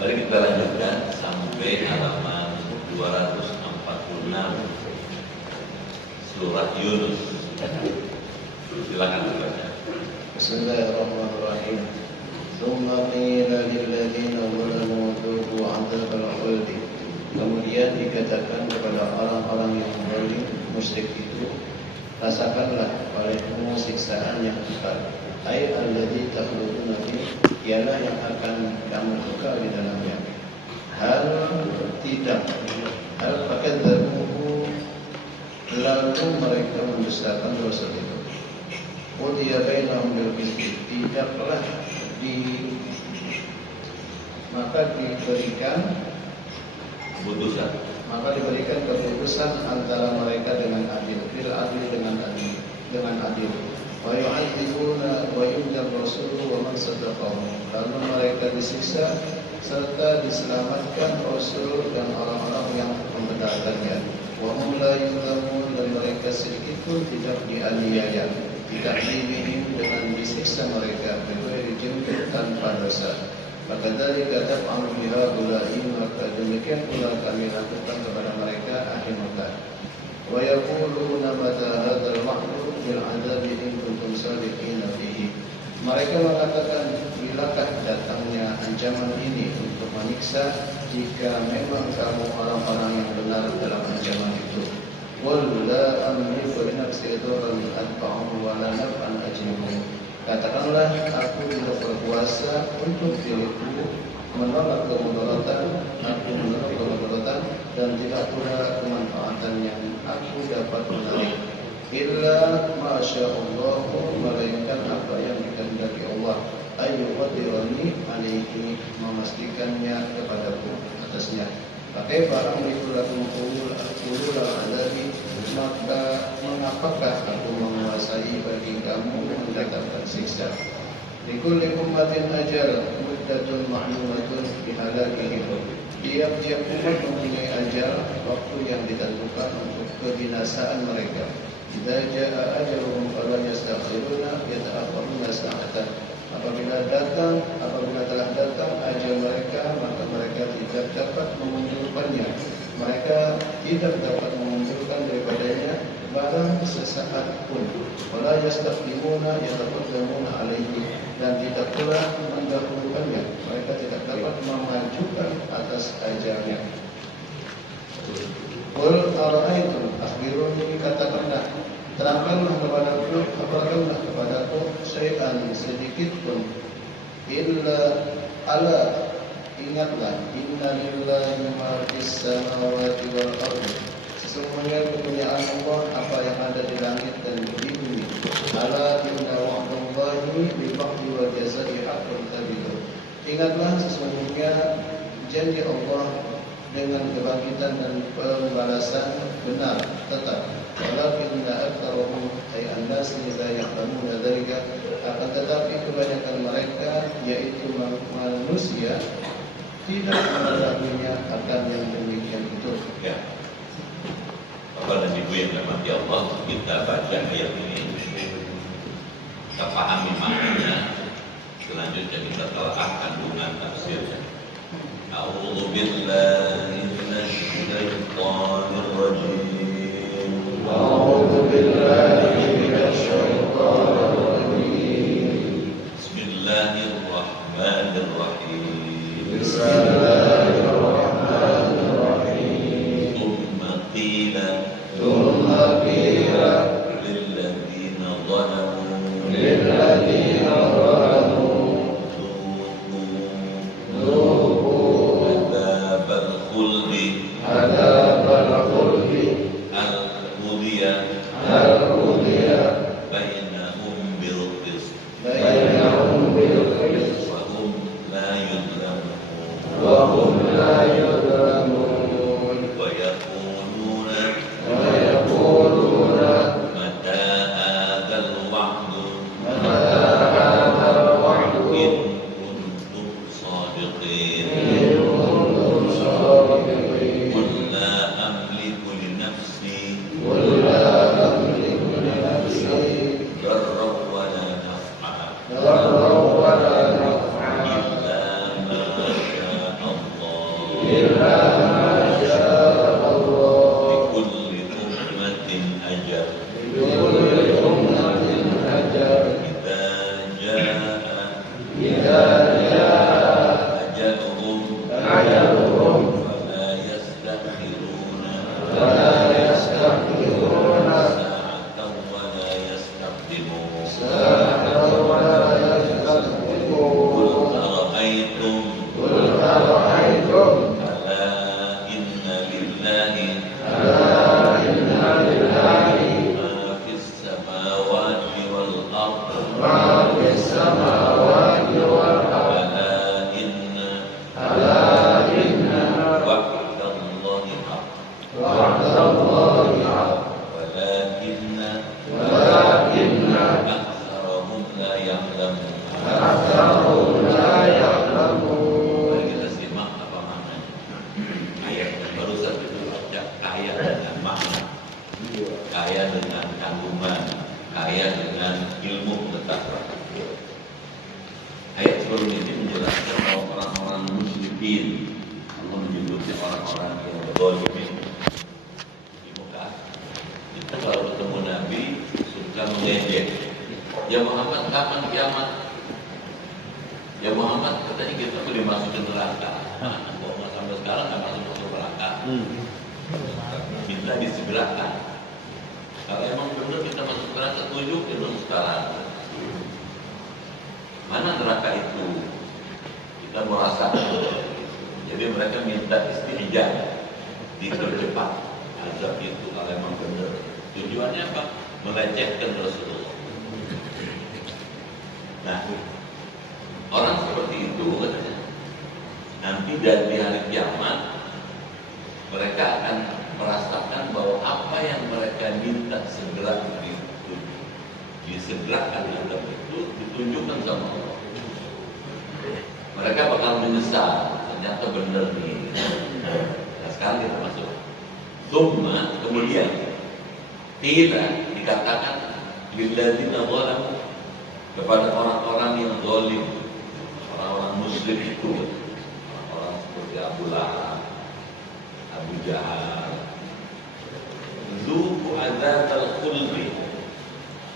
Mari kita lanjutkan sampai halaman surah Yunus. Silakan dibaca. Bismillahirrahmanirrahim. Tsumma qila lilladzina zalamu dzuqu 'adzabal khuldi. Kemudian dikatakan kepada orang-orang yang zalim musyrik itu, rasakanlah olehmu siksaan yang kekal. Ai alladzi takhluduna fi, ialah yang akan kamu kekal di dalamnya. Hal fakadzabuhu, lalu mereka mendustakan dosa itu. Qudiya bainahum bil qisti, maka diberikan keputusan antara mereka dengan adil, dengan adil. Wa yu'adzibuna wa yunjar rasuluhu wa man saddaqahum, lalu mereka disiksa serta diselamatkan Rasul dan orang-orang yang membenarkannya. Wa hum la yuzlamun, dan mereka sedikit pun tidak dianiaya, tidak dibihim dengan disiksa mereka bighairi junhin, tanpa dosa. Maka dari kata amriha ulai, maka demikian pula kami lakukan kepada mereka ahli Makkah. Wa yaquluna mata hadzal wa'du bil 'adzabi in kuntum shadiqina fihi. Mereka mengatakan, bilakah datangnya ancaman ini untuk menyiksa jika memang kamu orang-orang yang benar dalam ancaman itu. Qul la amliku li nafsi dhurran adfa'u wa la naf'an ajnibu. Katakanlah, aku tidak berkuasa untuk diriku menolak kemudaratan, dan tidak pula kemanfaatan yang aku dapat menarik. Illa masyaallah, melainkan apa yang dikehendaki Allah. Ayyuhadirani alaihi, memastikannya kepadaku atasnya. Pakai barang dikulakum kulul adabi, maka mengapakah aku menguasai bagi kamu mendatangkan siksa. Likulli ummatin ajal muddatun ma'lumatun bihalakihim. Tiap-tiap umat mempunyai ajal, waktu yang ditentukan untuk kebinasaan mereka. Idza jaa ajaluhum fala yastakhiruna yata'akhiruna sa'atan. Apabila telah datang ajal mereka, maka mereka tidak dapat memundurkannya. Mereka tidak dapat memundurkan daripadanya barang sesaat pun. Wala yastaqimuna yataqaddamuna alaihi, dan tidak pula mendahulukannya. Mereka tidak dapat memajukan atas ajalnya. Qul ara'aytum, akhbiruni, katakanlah, terangkanlah kepadaku syai'an, sedikit pun, illa ala, ingatlah, inna lillahi ma fis samawati wal ardi, sesungguhnya kepunyaan Allah apa yang ada di langit dan di bumi. Ala inna wa'dallahi bil baqi wa jazaa'i haqqun tabidu. Ingatlah, sesungguhnya janji Allah dengan kebangkitan dan pembalasan benar tetap. Walakinna aktsaruhum ay an-nas la ya'lamuna dzalika, akan tetapi kebanyakan mereka, yaitu manusia, tidak mengetahuinya akan yang demikian itu. Ya. Bapak dan Ibu yang dirahmati Allah, kita baca ayat ini, kita pahami maknanya. Selanjutnya kita telah kandungan tafsirnya. A'udzu billahi minasy syaithanir rajim. A'udzu billahi minasy syaithanir rajim. Bismillahirrahmanirrahim. Bismillahirrahmanirrahim. Tsumma qila lilladzina zalamu adzabal khuldi al-qudiyah bainahum bil qist wa hum la yuzlamun wa yaquluna mata hadzal wa'du in kuntum shadiqin. Qul la kaya dengan kandungan, kaya dengan ilmu pengetahuan. Ayat sebelum ini menjelaskan bahwa orang-orang musyrikin, Allah menyebutnya orang-orang yang zalimin di muka. Kita kalau ketemu Nabi suka mengejek. Ya Muhammad, kapan kiamat? Ya Muhammad, katanya kita boleh masuk ke neraka. Kok nggak sampai sekarang nggak masuk neraka? Minta disegerakan. Kalau emang benar kita masuk neraka, tunjukin dong sekarang. Mana neraka itu? Kita mau rasakan. Jadi mereka minta istijab, dipercepat azab itu kalau emang benar. Tujuannya apa? Melecehkan Rasulullah. Nah, orang seperti itu katanya, nanti dari hari kiamat mereka akan merasakan bahwa apa yang mereka minta segera disegerakan azab itu ditunjukkan sama Allah. Mereka bakal menyesal, ternyata benar nih. Nah, sekarang kita masuk. Tsumma, kemudian tidak dikatakan lilladzina zalamu, kepada orang-orang yang zalim, orang-orang muslim itu, orang-orang seperti Abu Lahab, Abu Jahal, Zuqu adzabal khuldi,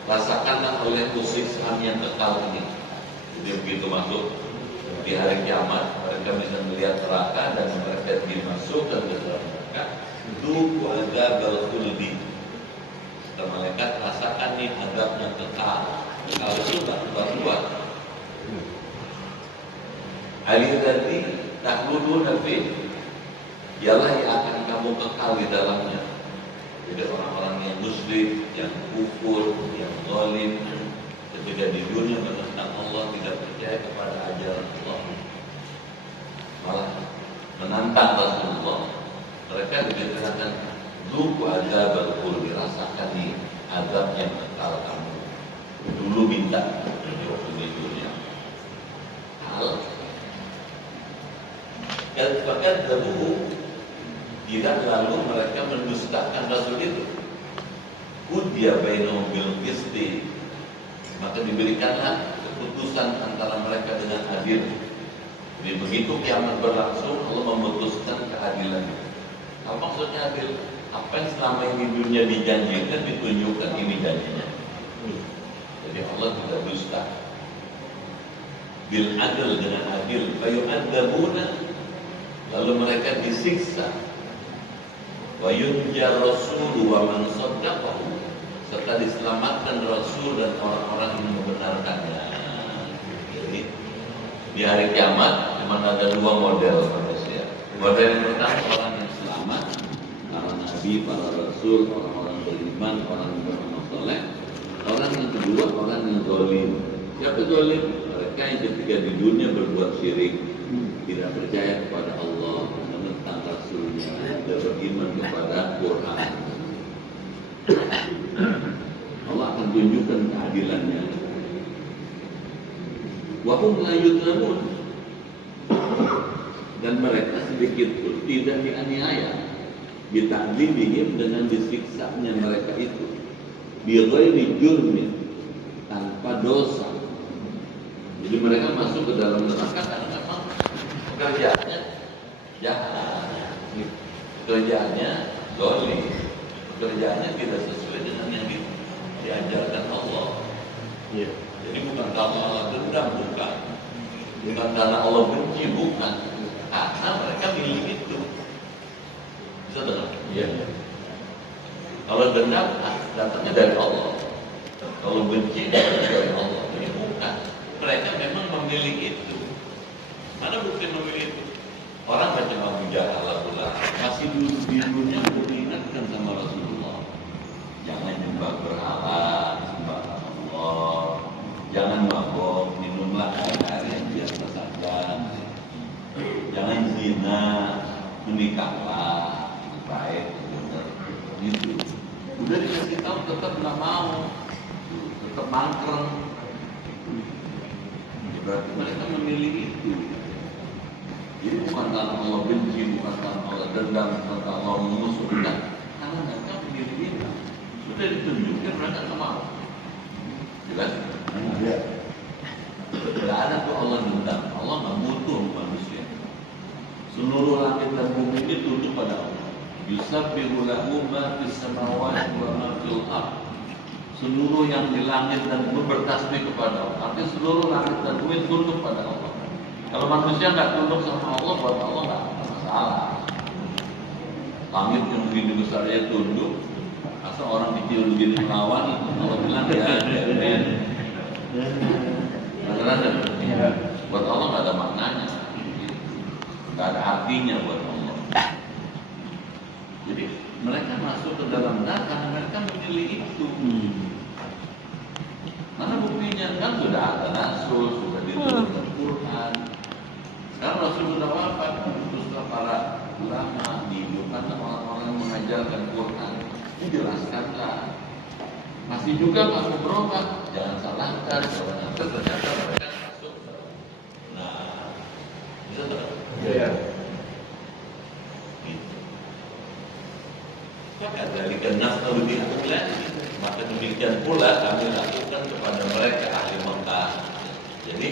rasakanlah olehmu siksaan yang kekal ini. Jadi begitu masuk di hari kiamat, mereka bisa melihat neraka dan mereka dimasukkan ke dalam neraka. Zuqu adzabal khuldi, kata malaikat, rasakan nih azabnya kekal. Kalau itu tak buat. Alladzi takhluduna fi, ialah yang akan kamu kekal di dalamnya. Jadi orang-orang yang musyrik, yang kufur, yang zalim, ketika di dunia menentang Allah, tidak percaya kepada ajaran Allah, malah menantang Rasulullah, mereka dikatakan zuqu adzabal khuldi, rasakan nih azab yang kekal kamu. Dulu minta di dunia. Hal dan bahkan dahulu tidak lalu mereka mendustakan Rasul itu. Udia bainahum bil qisti, maka diberikanlah keputusan antara mereka dengan adil. Jadi begitu kiamat berlangsung, Allah memutuskan keadilan. Apa maksudnya adil? Apa yang selama ini dunia dijanjikan ditunjukkan, ini janjinya. Jadi Allah tidak dusta. Bil adil, dengan adil, fayu'adzabuna, lalu mereka disiksa. Wa yunjar Rasul wa man saddaqahu, serta diselamatkan Rasul dan orang-orang yang membenarkannya. Jadi di hari kiamat cuma ada dua model manusia. Model yang pertama orang yang selamat, para nabi, para rasul, orang-orang beriman, orang yang beramal soleh. Orang yang kedua, orang yang zalim. Siapa zalim? Mereka yang ketika di dunia berbuat syirik, tidak percaya kepada Allah, menentang Rasulnya, tidak beriman kepada Quran. Allah akan tunjukkan keadilannya. Wa hum la yudlamun, dan mereka sedikit pun tidak dianiaya, bita'dzibihim, dengan disiksanya mereka itu, bighairi jurmin, tanpa dosa. Jadi mereka masuk ke dalam neraka karena memang pekerjaannya jahat, pekerjaannya zalim, pekerjaannya tidak sesuai dengan yang diajarkan Allah. Jadi bukan karena Allah dendam, bukan karena Allah benci, bukan, karena mereka milih itu. Bisa dengar? Kalau dendam datangnya dari Allah, kalau benci datangnya dari Allah. Jadi bukan, mereka memang memilih itu. Mana bukti memilih itu? Orang macam Abu Jahal, Abu Lahab masih di dunia mengingatkan sama Rasulullah, jangan nyembah berhala, sembah Allah, jangan mabok, minumlah air yang biasa saja, jangan zina, menikahlah, baik, benar, gitu. Udah dikasih tahu tetap nggak mau, tetap mangkreng. Berarti mereka memilih itu. Jadi bukan karena Allah benci, bukan karena Allah dendam, bukan karena Allah memusuhkan, karena mereka memilih itu. Sudah ditunjukin mereka nggak mau. Jelas? Ya. Tidak ada tuh Allah dendam. Allah nggak butuh manusia. Seluruh langit dan bumi ini tunduk pada Allah. Yusabbihu lahu ma fis samawati wa ma fil ardh. Seluruh yang di langit dan bumi bertasbih kepada Allah. Artinya seluruh langit dan bumi tunduk pada Allah. Kalau manusia nggak tunduk sama Allah, buat Allah nggak ada masalah. Langit yang begini besarnya tunduk, asal orang kecil begini melawan, Allah bilang ya, benar-benar. Buat Allah nggak ada maknanya, nggak ada artinya buat Allah. Jadi mereka masuk ke dalam neraka karena mereka memilih itu. Mana buktinya kan sudah ada Rasul, sudah diturunkan Quran. Sekarang Rasul sudah wafat, teruslah para ulama dihidupkan orang-orang yang mengajarkan Quran. Dijelaskanlah. Masih juga kamu berobat, jangan salahkan. Ternyata mereka masuk. Nah, bisa tak? Ya. Maka dari kenas lebih lagi, maka demikian pula kami lakukan kepada mereka ahli Mekah. Jadi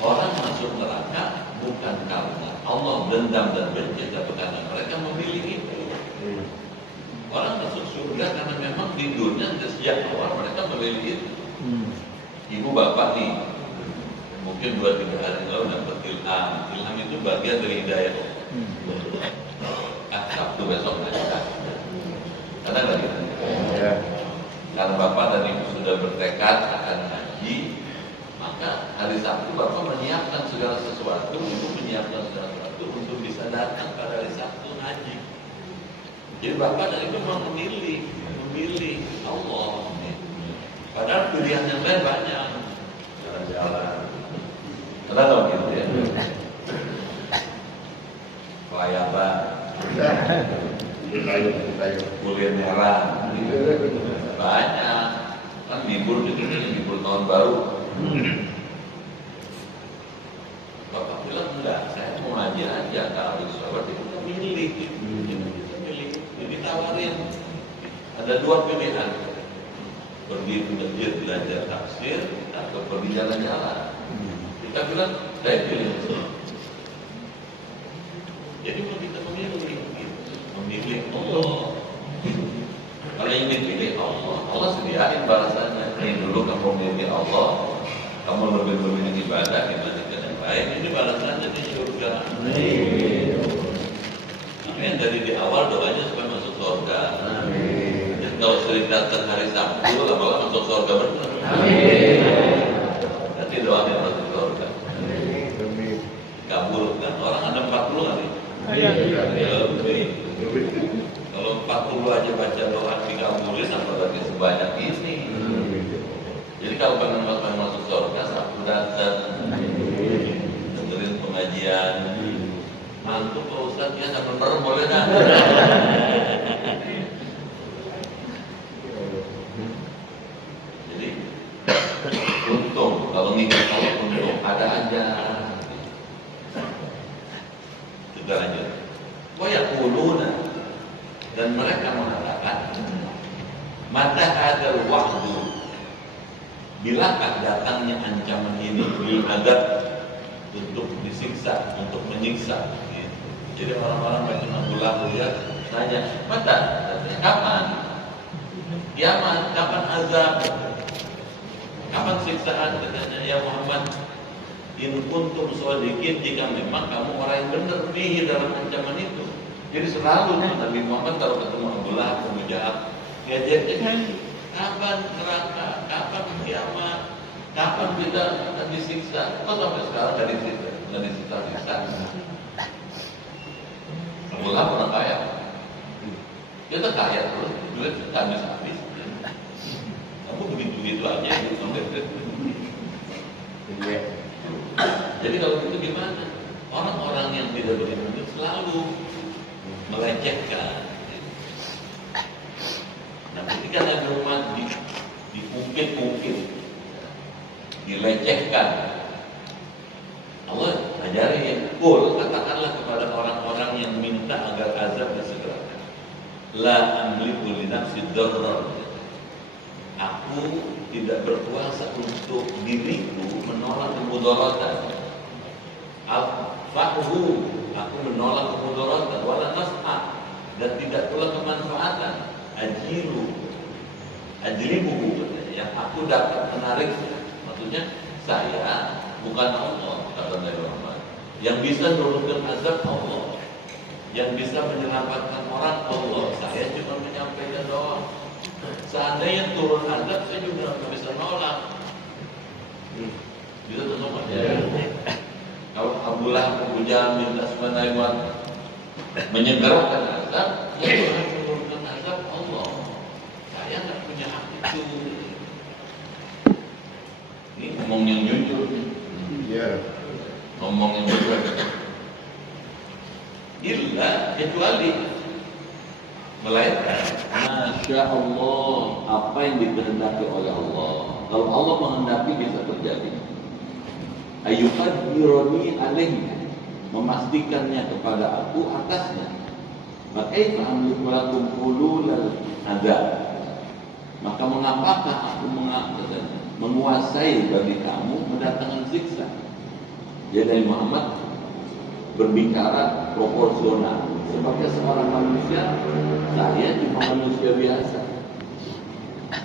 orang masuk neraka bukan karena Allah dendam dan benci, tapi karena mereka memilih itu. Orang masuk surga karena memang di dunia sejak awal mereka memilih itu. Ibu bapak nih, mungkin 2-3 hari lalu dapat ilham. Ilham itu bagian dari hidayah. Sabtu besok ngajar. Karena lagi, karena bapak dan ibu sudah bertekad akan haji, maka hari Sabtu bapak menyiapkan segala sesuatu untuk untuk bisa datang pada hari Sabtu haji. Jadi bapak dan ibu memang memilih Allah. Padahal pilihan yang lain banyak. Jalan-jalan. Kenapa begitu ya? Pelayaban. Kulineran. Banyak. Kan libur itu libur tahun baru. Bapak bilang enggak, saya mau ngaji aja. Kalau sahabat itu milih. Jadi tawarin. Ada 2 pilihan. Pergi ke masjid belajar tafsir atau pergi jalan-jalan. Kita bilang, saya pilih. Jadi kita memilih Allah. Kalau yang dipilih Allah, Allah sediain balasannya. Ini dulu kamu memilih Allah, kamu lebih memilih ibadah, dibandingkan yang lain. Ini balasannya di surga. Amin. Dari di awal doanya supaya masuk surga. Jadi kalau sering datang hari Sabtu, lama-lama masuk surga benar. Nanti doanya masuk surga. Kabur kan orang ada 40 kali. Kalau 40 aja baca doa dikabulin, apalagi sebanyak ini. Jadi kalau pengen masuk surga, Sabtu datang, dengerin pengajian, mantu Pak Ustadz ya sampai merem boleh kan? Jadi untung kalau ngikut Allah untung ada aja. Kita lanjut. Wayaquluna, dan mereka mengatakan, mata adal wa'du, bilakah datangnya ancaman ini bil adab, untuk disiksa, untuk menyiksa. Jadi orang-orang baca Abdullah ya tanya, mata? Kapan? Kiamat? Kapan azab? Kapan siksaan? Katanya ya Muhammad, in kuntum shodiqin, jika memang kamu orang yang benar fihi dalam ancaman itu. Jadi selalu Nabi Muhammad kalau ketemu Abdullah Abu Jahal, diajarkan kapan neraka, kapan kiamat, kapan kita akan disiksa. Kok sampai sekarang nggak disiksa? Abdullah orang kaya, kita kaya terus, duit habis-habis. Kamu begitu-begitu aja gitu. Jadi kalau gitu gimana? Orang-orang yang tidak begitu selalu melecehkan. Nah, ketika Nabi Muhammad diungkit-ungkit, dilecehkan, Allah ajari, katakanlah kepada orang-orang yang minta agar azab disegerakan. La amliku li nafsi darran. Aku tidak berkuasa untuk diriku menolak kemudaratan. Al-fahhu, aku menolak kemudaratan. Wala naf'ah, dan tidak pula kemanfaatan. Ajlibuhu, yang aku dapat menariknya. Maksudnya saya bukan Allah, kata Nabi Muhammad. Yang bisa menurunkan azab Allah, yang bisa menyelamatkan orang Allah. Saya cuma menyampaikan doang. Seandainya turun azab, saya juga nggak bisa nolak. Bisa tuh sama. Kalau Abu Lahab, Abu Jahal minta sebenarnya menyegerakan azab, ya Tuhan menurunkan azab Allah. Saya nggak punya hak itu. Ini ngomong yang jujur. Ngomong yang jujur. Illa, kecuali melainkan Masya Allah, apa yang dikehendaki oleh Allah. Kalau Allah menghendaki bisa terjadi. Ayyuqaddirani alaihi, memastikannya kepada aku atasnya. Maka amliku lakum hululal azab. Maka mengapakah aku menguasai bagi kamu mendatangkan siksa? Jadi Muhammad berbicara proporsional. Sebagai seorang manusia, saya cuma manusia biasa.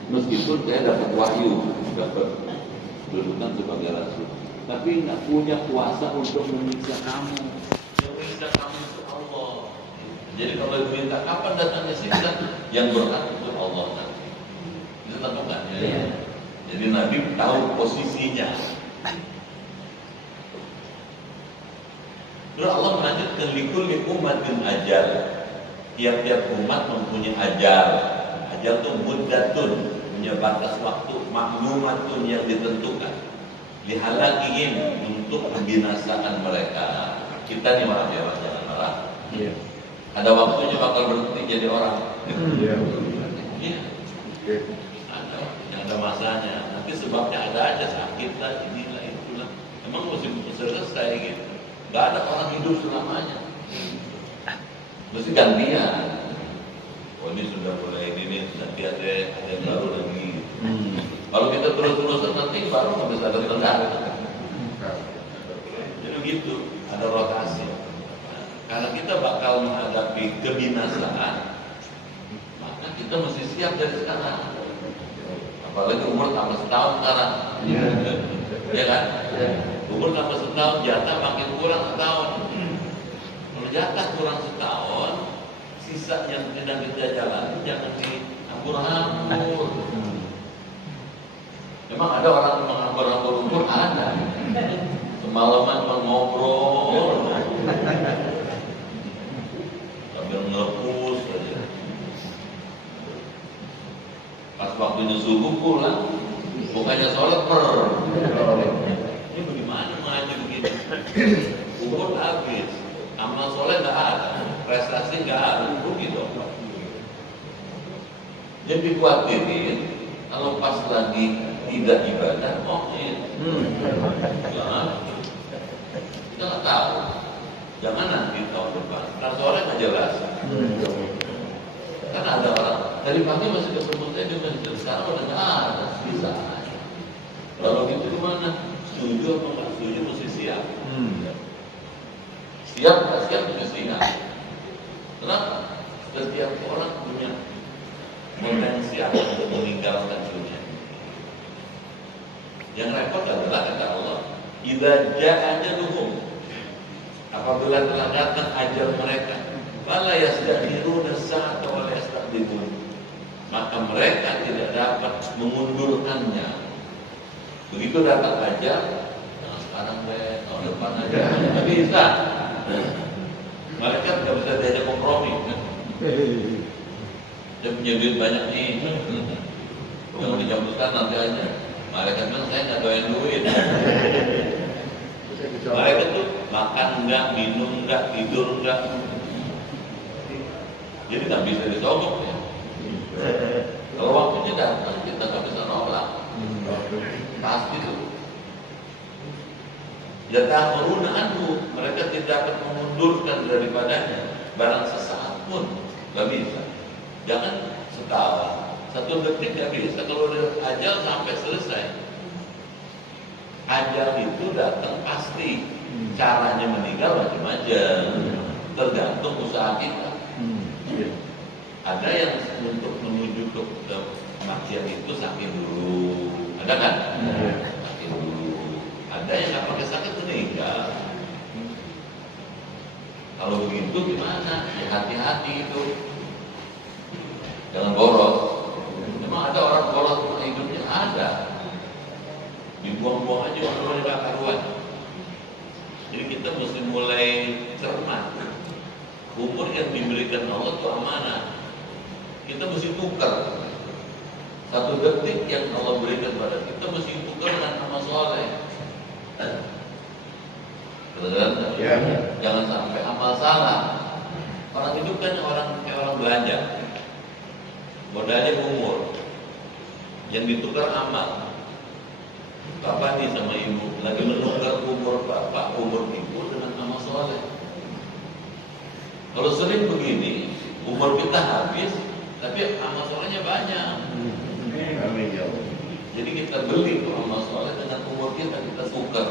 Meskipun saya dapat wahyu, dapat kedudukan sebagai rasul, tapi nggak punya kuasa untuk menyiksa kamu. Yang menyiksa kamu itu Allah. Jadi kalau diminta kapan datangnya siksa, yang berhak itu Allah nanti. Bisa tahu nggak? Ya. Jadi Nabi tahu posisinya. Terus Allah melanjutkan likulli ummatin ajal. Tiap-tiap umat mempunyai ajal. Ajal itu muddatun, punya batas waktu, maklumatun yang ditentukan. Lihalakihim, untuk membinasakan mereka. Kita nih maaf ya, jangan marah. Iya. Ada waktunya bakal berhenti jadi orang. Iya. Iya. Ada masanya. Nanti sebabnya ada aja, sakit lah, inilah itulah. Emang mesti selesai gitu. Gak ada orang hidup selamanya. Mesti gantian. Oh ini sudah mulai ini, nanti ada yang baru lagi. Kalau kita terus-terusan nanti baru nggak bisa ada tengah. Jadi begitu, ada rotasi. Karena kita bakal menghadapi kebinasaan, maka kita mesti siap dari sekarang. Apalagi umur tambah setahun sekarang. Ya kan? Umur tambah setahun, jatah makin kurang setahun. Kalau jatah kurang setahun, sisa yang sedang kita jalani jangan dihambur-hambur. Memang ada orang yang menghambur-hambur umur, ada. Semalaman mengobrol, sambil ngelepus saja. Pas waktunya subuh pulang, bukannya sholat ini bagaimana mengaji begini? Umur habis, amal soleh nggak ada, prestasi nggak ada, begitu. Jadi dikhawatirin kalau pas lagi tidak ibadah, kita nggak tahu. Jangan nanti tahun depan, karena soleh nggak jelas. Kan ada orang dari pagi masih ketemu saya, dia masih sekarang udah nggak ada, bisa. Kalau gitu gimana? Setuju atau nggak setuju mesti siap. Siap nggak siap mesti siap. Kenapa? Setiap orang punya potensial untuk meninggalkan dunia. Yang repot adalah kata Allah, idza jaa ajaluhum, apabila telah datang ajal mereka, fala yastakhiruna sa'ata wa la yastaqdimun, maka mereka tidak dapat mengundurkannya. Begitu datang ajal, nah sekarang deh, tahun depan aja, nggak bisa. Malaikat nggak bisa diajak kompromi. Dia punya duit banyak nih, yang dijemputkan nanti aja. Malaikat bilang saya nggak doain duit. Malaikat tuh makan enggak, minum enggak, tidur enggak. Jadi nggak bisa disogok ya. Kalau waktunya datang kita nggak bisa nolak. Pasti tuh. Yatakhuruna anhu, mereka tidak akan mengundurkan daripadanya barang sesaat pun, nggak bisa. Jangan setahun, 1 detik nggak bisa. Kalau udah ajal sampai selesai. Ajal itu datang pasti. Caranya meninggal macam-macam. Tergantung usaha kita. Ada yang untuk menuju ke kematian itu sakit dulu. Ada kan? Sakit dulu. Ada yang nggak pakai sakit meninggal. Kalau begitu gimana? Ya hati-hati itu. Jangan boros. Memang ada orang boros hidupnya ada. Dibuang-buang aja orang nggak karuan. Jadi kita mesti mulai cermat. Umur yang diberikan Allah itu amanah. Kita mesti tukar. 1 detik yang Allah berikan pada kita mesti tukar dengan amal soleh. Ya. Jangan sampai amal salah. Orang hidup kan kayak orang belanja. Modalnya umur. Yang ditukar amal. Bapak nih sama ibu lagi menukar umur bapak, umur ibu dengan amal soleh. Kalau sering begini, umur kita habis, tapi amal solehnya banyak. Amin ya Allah. Jadi kita beli tuh amal soleh dengan umur kita tukar.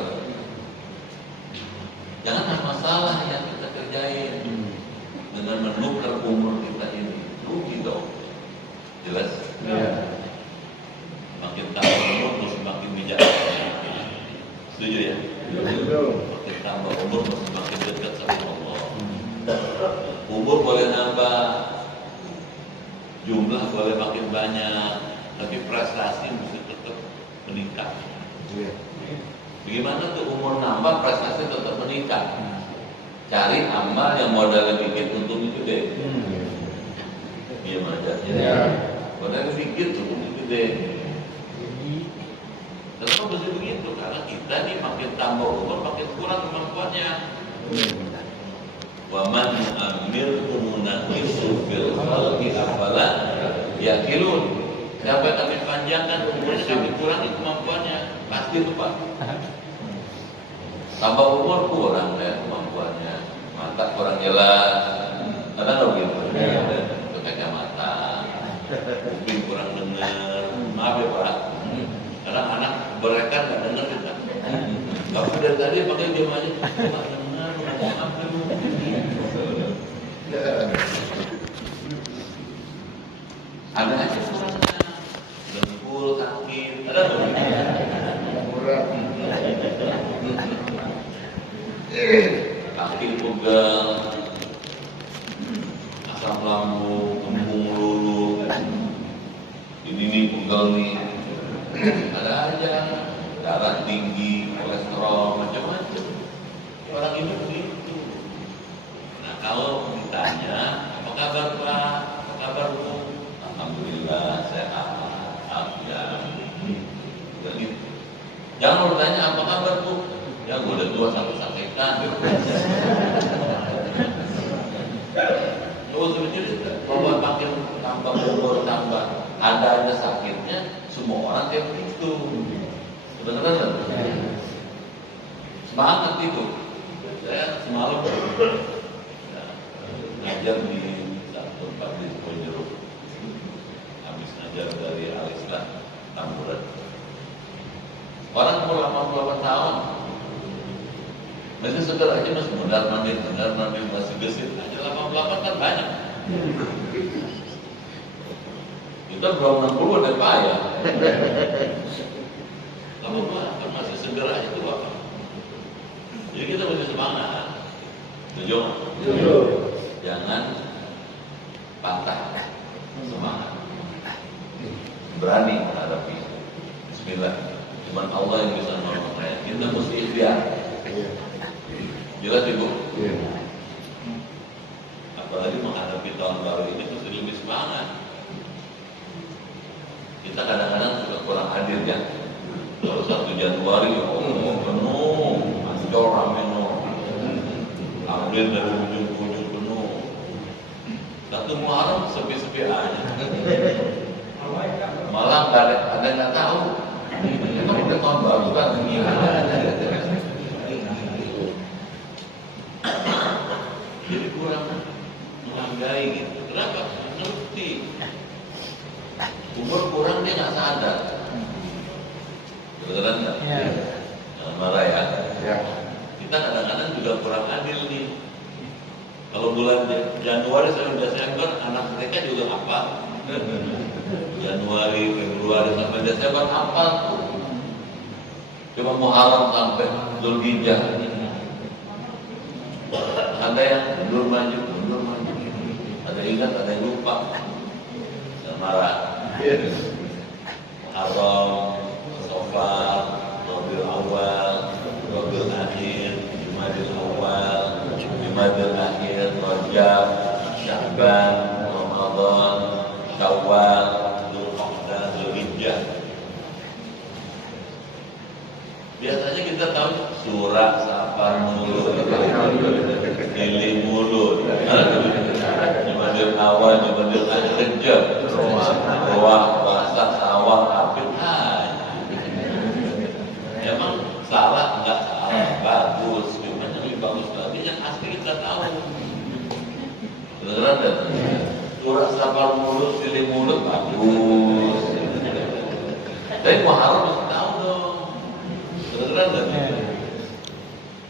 Jangan ada masalah yang kita kerjain dengan menukar umur kita ini. Rugi dong. Jelas? Ya. Makin tambah umur terus makin bijaksana. Setuju ya? Makin tambah umur terus makin dekat sama Allah. Umur boleh nambah, jumlah boleh makin banyak, tapi prestasi mesti tetap meningkat. Bagaimana tuh umur nambah, prestasi tetap meningkat? Cari amal yang modalnya dikit, untung itu deh. Iya aja. Ya. Modalnya dikit, untung itu deh. Tentu mesti begitu, karena kita nih makin tambah umur, makin kurang kemampuannya. Wa man nu'ammirhu nunaqisu fil khalqi afala yaqilun. Siapa kami panjangkan umurnya, kami kurangi kemampuannya. Pasti itu Pak. Tambah umur kurang ya kemampuannya. Mata kurang jelas. Ada nggak begitu? Itu kacamata. Kuping kurang dengar. Maaf ya Pak. Karena anak berekan nggak dengar kita. Tapi dari tadi pakai diam aja. Nggak dengar. Maaf dulu. Ada aja kurangnya. Dengkul sakit. Ada nggak? Murah. Kaki pegal, asam lambung, kembung lulu, ini nih pegal nih, ada aja, darah tinggi, kolesterol, macam-macam. Orang hidup begitu. Nah kalau ditanya, apa kabar Pak? Apa kabar Bu? Alhamdulillah sehat, afiat. Gitu. Jangan bertanya apa kabar Bu? Ya gue udah tua sampai sampaikan. Coba cerita bahwa makin tambah umur tambah adanya sakitnya, semua orang kayak begitu. Benar-benar. Semangat itu. Saya semalam ngajar di satu tempat di Ponjeruk. Habis ngajar dari Al-Islam Tamburan. Orang umur 88 tahun masih segar aja, masih mundar mandir, masih gesit aja. 88 kan banyak. Kita belum 60 udah payah. 88 masih segar aja tuh Bapak. Jadi kita mesti semangat. Setuju? Jangan patah semangat. Berani menghadapi. Bismillah. Cuman Allah yang bisa menolong. Kita mesti ikhtiar. Jelas Ibu? Iya. Apalagi menghadapi tahun baru ini mesti lebih semangat. Kita kadang-kadang suka kurang hadir ya. Kalau 1 Januari, penuh, ancol rame April dari ujung ke ujung penuh. 1 Muharram sepi-sepi aja. Malah ada nggak tahu. Emang udah tahun baru kan? Jadi kurang menghargai gitu. Kenapa? Ngerti. umur kurang dia nggak sadar. Beneran nggak? Ya. Jangan marah ya. Ya. Kita kadang-kadang juga kurang adil nih. Kalau bulan Januari sampai Desember, anak mereka juga apa? Januari, Februari sampai Desember apa tuh? Cuma Muharram sampai Dzulhijjah. Ada yang mundur maju. Ada yang ingat, ada yang lupa. Jangan marah. Muharram, Safar, Rabiul Awal, Rabiul Akhir, Jumadil Awal, Jumadil Akhir, Rajab, Sya'ban, Ramadan, Syawal, Dzulqa'dah, Dzulhijjah. Biasanya kita tahu surah, safar, mulut, lili mulut, Jumadil Awal, Jumadil Akhir, Rajab, Roah, Puasa, Sawal, April. Emang salah enggak salah, bagus. Cuma yang lebih bagus lagi yang asli kita tahu. Beneran kan? Surah safar mulut, lili mulut bagus. Tapi Muharram mesti tahu dong. Beneran kan?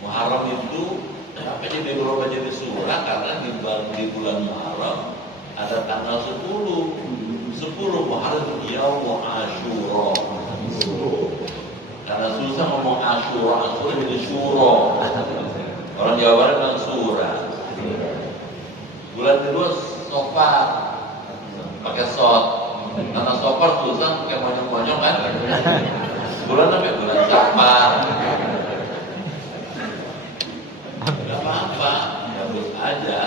Muharram itu apa jadi berubah jadi surah karena di bulan Muharram ada tanggal 10 Muharram Yaum Asyura. Karena susah ngomong Asyura jadi Syuro. Orang Jawa bilang surah. Bulan kedua Safar pakai sot. Karena Safar susah pakai monyong-monyong kan. Bulan apa? Bulan Safar. Gak apa-apa, bagus aja.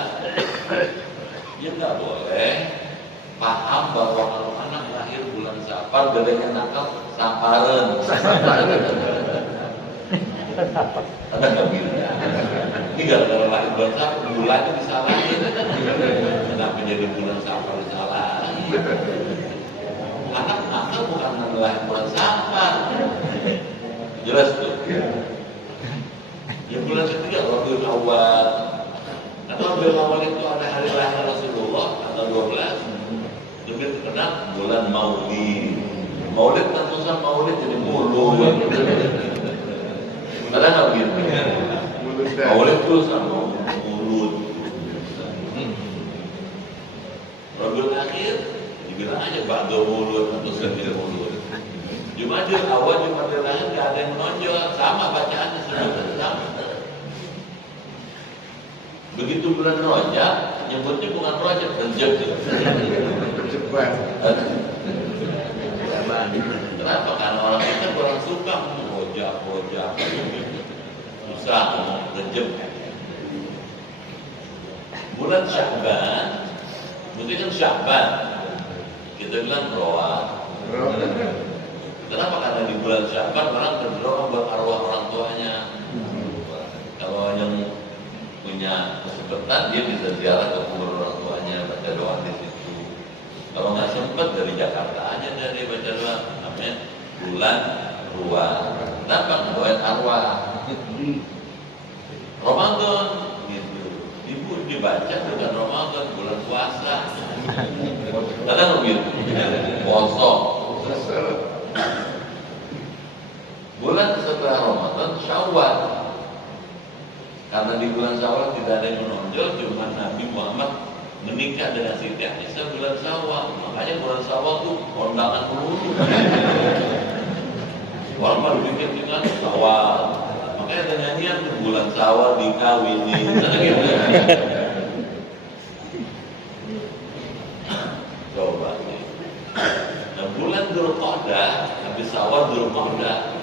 Ya nggak boleh paham bahwa kalau anak lahir bulan Safar bedanya nakal saparan. Ada nggak bilang? Ini gara-gara lahir bulan Safar bulannya disalahin. Kenapa jadi bulan Safar disalahin? Anak nakal bukan lahir bulan Safar. Jelas tuh. Ya bulan ketiga Rabiul Awal. Karena Rabiul Awal itu ada hari lahir Rasulullah tanggal 12. Lebih terkenal bulan Maulid. Maulid kan susah Maulid jadi mulut. Ada nggak begitu? Maulid itu sama mulut. Rabiul Akhir dibilang aja ba'da mulut atau sebil mulut. Jumadil Awal, Jumadil Akhir nggak ada yang menonjol, sama bacaannya sebetulnya sama. Begitu bulan Rajab, nyebutnya bukan Rajab, Rajab. Kenapa? Karena orang kita kurang suka Rajab. Susah ngomong Rajab. Bulan Sya'ban, berarti kan Sya'ban. Kita bilang Roah. Kenapa? Karena di bulan Sya'ban orang berdoa buat arwah orang tuanya. Kalau yang punya kesempatan dia bisa ziarah ke kubur orang tuanya, baca doa di situ. Kalau nggak sempat dari Jakarta aja dari baca doa, namanya bulan Ruah. Kenapa? Doain arwah. Ramadan gitu. Ibu dibaca bukan Ramadan, bulan puasa. Kadang begitu. Poso. Bulan setelah Ramadan Syawal. Karena di bulan Syawal tidak ada yang menonjol, cuma Nabi Muhammad menikah dengan Siti Aisyah bulan Syawal. Makanya bulan Syawal tuh kondangan melulu. Orang baru bikin dengan Syawal. Makanya ada nyanyian tuh bulan Syawal dikawini. Gitu. Coba nih. Nah, bulan Dzulqa'dah, habis Syawal Dzulqa'dah.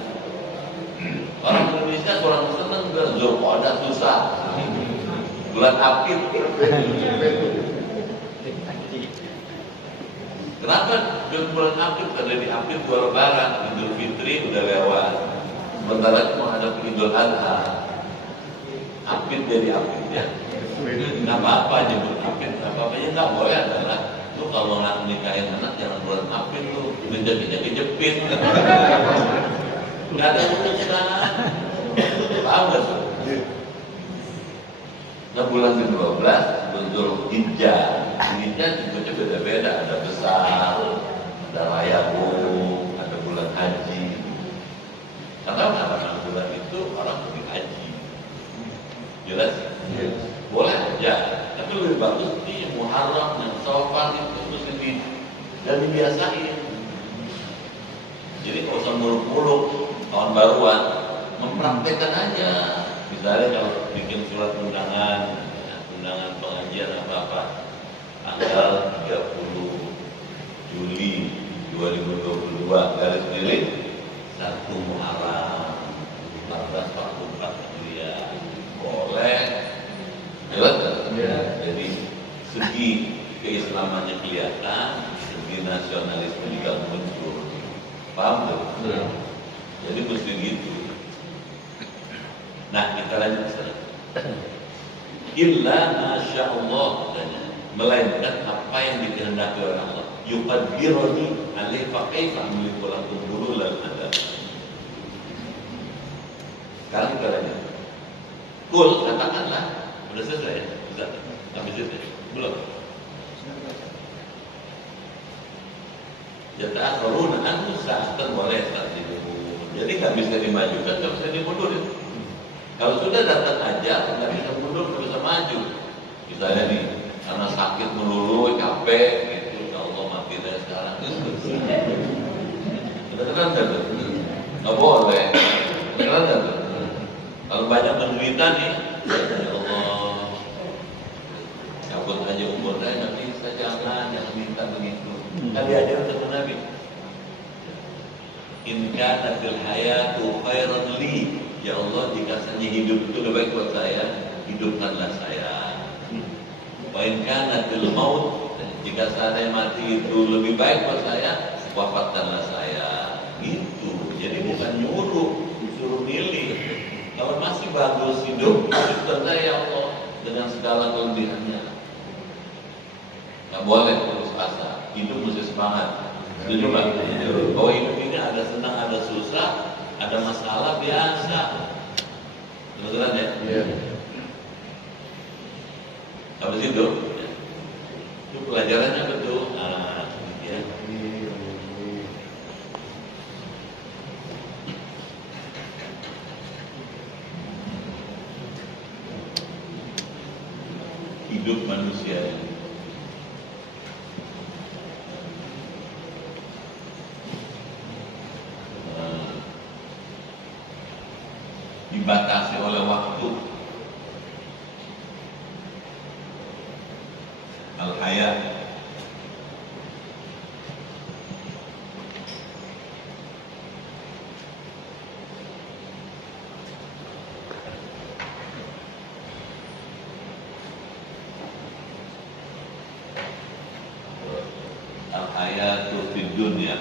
Orang Indonesia kurang seneng dengan Dzulqa'dah susah. Bulan Apit. Kenapa bulan Apit? Karena di Apit dua lebaran, Idul Fitri udah lewat. Sementara itu menghadapi Idul Adha. Apit jadi Apit ya. Nggak apa-apa nyebut Apit, nggak apa-apa ya nggak boleh adalah lu kalau nggak nikahin anak jangan bulan Apit lu menjadinya kejepit. Nggak ada urusan. Paham nggak tuh? Nah bulan ke-12 Dzulhijjah. Dzulhijjah juga beda-beda. Ada besar, Jelas? Boleh aja, tapi lebih bagus nih Muharram dan Syawal itu mesti dan dibiasain. Jadi kalau usah muluk-muluk tahun baruan, mempraktekkan aja. Misalnya kalau bikin surat undangan, undangan pengajian apa-apa, tanggal 30 Juli 2022 garis miring 1 Muharram 1444 Hijriah. Boleh. Jelas kan? Jadi segi keislamannya kelihatan, segi nasionalisme juga muncul. Paham tuh? Jadi mesti gitu. Nah, kita lanjut ke sana. Illa masya Allah katanya, melainkan apa yang dikehendaki oleh Allah. Yuqaddiruni alaihi fa kaifa amliku lakum dulul al-adab. Sekarang kita lanjut. Kul, katakanlah. Sudah selesai ya? Bisa? Habis itu ya? Belum? Yata'akharuna anhu sa'atan wa la yastaqdimun. Jadi nggak bisa dimajukan, nggak bisa dimundurin. Kalau sudah datang aja, nggak bisa mundur, nggak bisa maju. Misalnya nih, karena sakit melulu, capek, gitu. Ya Allah mati dari sekarang. Beneran nggak tuh? Nggak boleh. Beneran nggak tuh? Kalau banyak menderita nih, ya Allah, cabut aja umur saya, nggak bisa, jangan minta begitu. Kan diajar sama Nabi. In kana fil hayatu khairan li, ya Allah, jika saja hidup itu lebih baik buat saya, hidupkanlah saya. Wa in kana fil maut, jika saya mati itu lebih baik buat saya, wafatkanlah saya. Gitu. Jadi bukan nyuruh, disuruh milih. Kalau masih bagus hidup, hidupkan saya ya Allah dengan segala kelebihannya. Nggak boleh putus asa, hidup mesti semangat. Setuju nggak? Bahwa hidup ini ada senang, ada susah, ada masalah biasa. Betul ya? Iya. Habis itu pelajarannya betul. Nah, ya. Hidup manusia dibatasi oleh waktu. Al-hayat, al-hayatu fid dunya,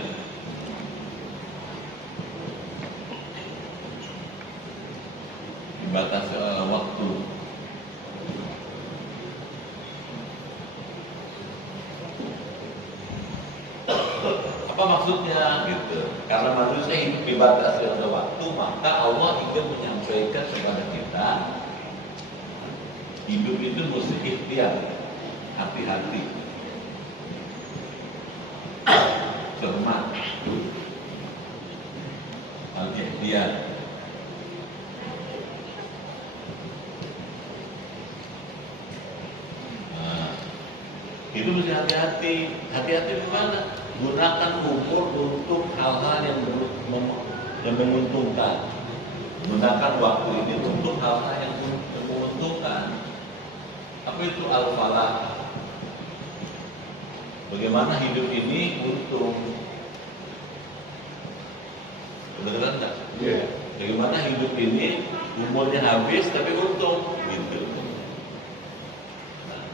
dibatasi oleh waktu. Apa maksudnya gitu? Karena manusia hidup dibatasi oleh waktu, maka Allah ingin menyampaikan kepada kita hidup itu mesti ikhtiar, hati-hati, cermat, al-ikhtiar. Itu mesti hati-hati. Hati-hati di mana? Gunakan umur untuk hal-hal yang menguntungkan. Gunakan waktu ini untuk hal-hal yang menguntungkan. Apa itu al-falah? Bagaimana hidup ini untung? Benar enggak? Yeah. Bagaimana hidup ini umurnya habis tapi untung, gitu. Nah.